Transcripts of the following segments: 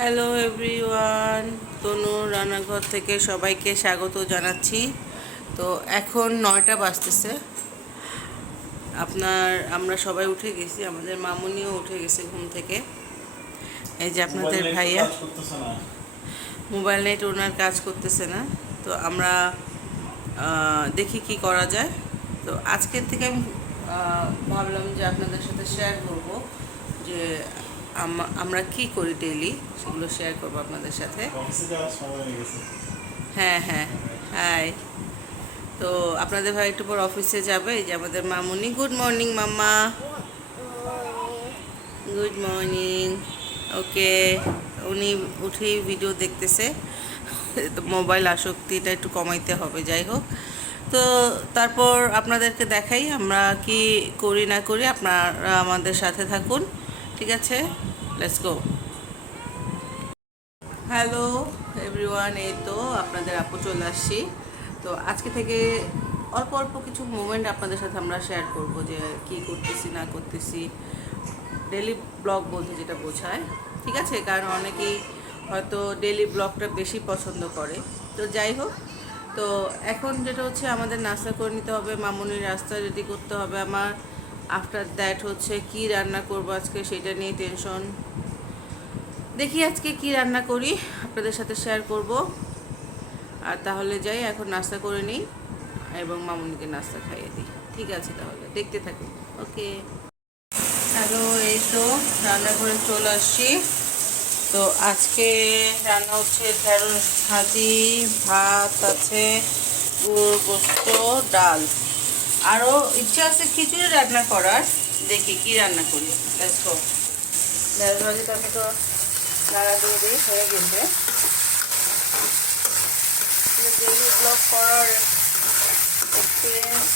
Hello everyone, তনু রান্নাঘর থেকে সবাইকে স্বাগত জানাচ্ছি। তো এখন 9টা বাজতেছে। আমরা সবাই উঠে গেছি, আমাদের মামুনিও উঠে গেছে ঘুম থেকে। এই যে আপনাদের ভাইয়া মোবাইল নেট ওনার কাজ করতেছে না। তো আমরা দেখি কি করা যায়। তো আজকের থেকে আমি ভাবলাম যে আপনাদের সাথে শেয়ার করব যে আমরা কি করি ডেইলি, সেগুলো শেয়ার করবো আপনাদের সাথে। হ্যাঁ হ্যাঁ, হাই। তো আপনাদের ভাই একটু পর অফিসে যাবে। এই যে আমাদের মামুনি, গুড মর্নিং মাম্মা। Good morning. ওকে, উনি উঠেই ভিডিও দেখতেছে। তো মোবাইল আসক্তিটা একটু কমাইতে হবে। যাই হোক, তো তারপর আপনাদেরকে দেখাই আমরা কি করি না করি। আপনারা আমাদের সাথে থাকুন, ঠিক আছে? Let's go. হ্যালো এভরিওয়ান, এই তো আপনাদের আপু চলে আসছি। তো আজকে থেকে অল্প অল্প কিছু মোমেন্ট আপনাদের সাথে আমরা শেয়ার করব, যে কি করতেছি না করতেছি। ডেলি ব্লগ বলতে যেটা বোঝায়, ঠিক আছে? কারণ অনেকেই হয়তো ডেলি ব্লগটা বেশি পছন্দ করে। তো যাই হোক, তো এখন যেটা হচ্ছে আমাদের নাস্তা করে নিতে হবে, মামুনির রাস্তা রেডি করতে হবে আমার। আফটার দ্যাট হচ্ছে কি রান্না করব আজকে, সেটা নিয়ে টেনশন। দেখি আজকে কি রান্না করি, আপনাদের সাথে শেয়ার করব। আর তাহলে যাই, এখন নাস্তা করে নিই এবং মামুনিকে নাস্তা খাইয়ে দিই। ঠিক আছে, তাহলে দেখতে থাকুন। ওকে। হ্যালো, এই তো রান্নাঘরে চলে আসছি। তো আজকে রান্না হচ্ছে ঢেঁড়স ভাজি, ভাত আছে, গুড় গোস্ত, ডাল। আরও ইচ্ছা আছে খিচুড়ি রান্না করার। দেখি কি রান্না করি। Let's go. ঢেঁড়স ভাজিটা আমি তো নাড়া দিয়ে দিই, হয়ে গেছে। ডেইলি ব্লগ করার এক্সপিরিয়েন্স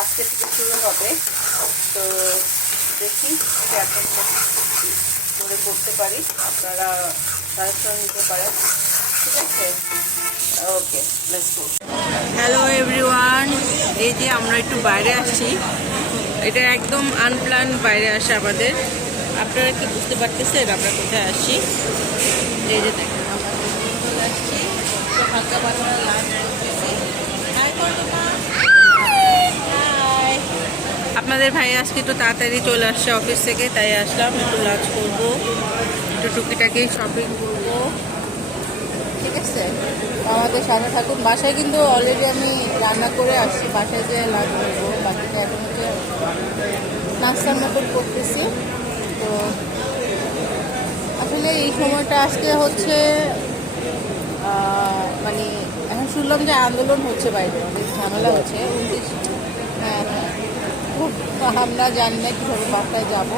আজকে থেকে শুরু হবে। তো দেখি এখন করে করতে পারি, আপনারা সাজেশন নিতে পারেন, ঠিক আছে? ওকে, লেটস গো। হ্যালো এভরিওয়ান, এই যে আমরা একটু বাইরে আসছি। এটা একদম আনপ্ল্যান বাইরে আসে আমাদের। আপনারা কি বুঝতে পারতেছেন আমরা কোথায় আসছি? এই যে দেখেন, আমরা চলে আসছি। হালকা পাতলা লাঞ্চ করতেছি। হাই করো মা। হাই। আপনাদের ভাই আজকে একটু তাড়াতাড়ি চলে আসছে অফিস থেকে, তাই আসলাম। একটু লাঞ্চ করবো, একটু টুকিটাকি শপিং করবো, ঠিক আছে? আমাদের সাথে থাকুন। বাসায় কিন্তু অলরেডি আমি রান্না করে আসছি, বাসায় যে লাঞ্চ করবো। বাকিটা এখন হচ্ছে নাস্তার মতন করতেছি। তো আসলে এই সময়টা আজকে হচ্ছে মানে এখন শুনলাম যে আন্দোলন হচ্ছে বাইরে, অনেক ঝামেলা হচ্ছে। 29, হ্যাঁ হ্যাঁ, খুব আমরা জানি না কীভাবে বাসায় যাব।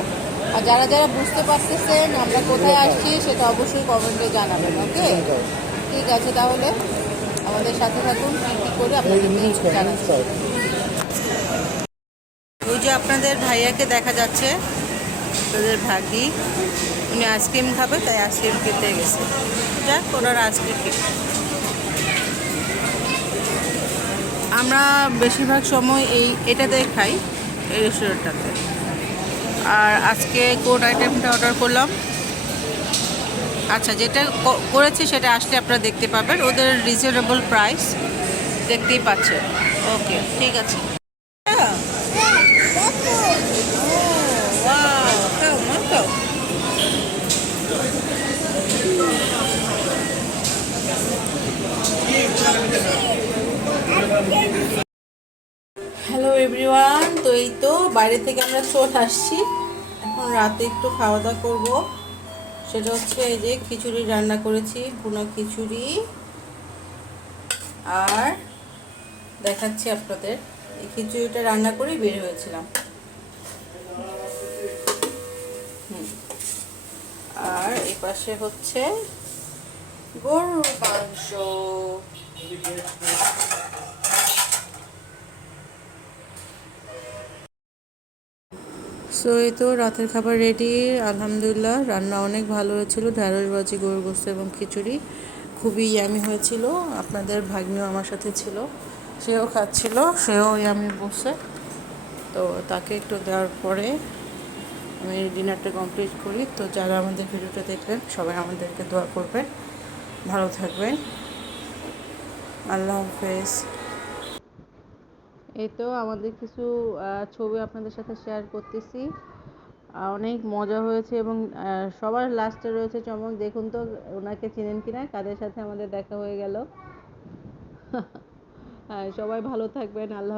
আর যারা যারা বুঝতে পারতেছেন আমরা কোথায় আসছি, সেটা অবশ্যই কমেন্টে জানাবেন। ওকে, ঠিক আছে, তাহলে আমাদের সাথে থাকুন। কী কী করে আপনাদের জানাচ্ছি। ওই যে আপনাদের ভাইয়াকে দেখা যাচ্ছে, আপনাদের ভাগি, উনি আইসক্রিম খাবে, তাই আইসক্রিম খেতে গেছে। যাক, ওনার আইসক্রিম খেতে। আমরা বেশিরভাগ সময় এটাতে খাই, এই রেস্টুরেন্টটাতে। আর আজকে কোন আইটেমটা অর্ডার করলাম, আচ্ছা যেটা করেছি সেটা আসলে আপনারা দেখতে পাবেন। ওদের রিজনেবল প্রাইস দেখতেই পাচ্ছেন। ওকে, ঠিক আছে। হ্যালো এভরিওয়ান, তো এই তো বাইরে থেকে আমরা চলে আসছি। এখন রাতে একটু খাওয়া দাওয়া করবো। সেটা হচ্ছে এই যে খিচুড়ি রান্না করেছি, ভুনা খিচুড়ি। আর দেখাচ্ছি আপনাদের, এই খিচুড়িটা রান্না করেই বের হয়েছিলাম। আর এই পাশে হচ্ছে গরুর মাংস। সো এই তো রাতের খাবার রেডি, আলহামদুলিল্লাহ। রান্না অনেক ভালো হয়েছিল, ঢেঁড়স ভাজি, গরুর গোস্ত এবং খিচুড়ি খুবই ইয়ামি হয়েছিল। আপনাদের ভাগ্নিও আমার সাথে ছিল, সেও খাচ্ছিল, সেও ইয়ামি বসে। তো তাকে একটু দেওয়ার পরে আমি ডিনারটা কমপ্লিট করি। তো যারা আমাদের ভিডিওটা দেখলেন সবাই আমাদেরকে দোয়া করবেন, ভালো থাকবেন, আল্লাহ হাফেজ। এই তো আমাদের কিছু ছবি আপনাদের সাথে শেয়ার করতেছি। অনেক মজা হয়েছে এবং সবার লাস্টে রয়েছে চমক। দেখুন তো ওনাকে চিনেন কিনা, কাদের সাথে আমাদের দেখা হয়ে গেল। সবাই ভালো থাকবেন, আল্লাহ।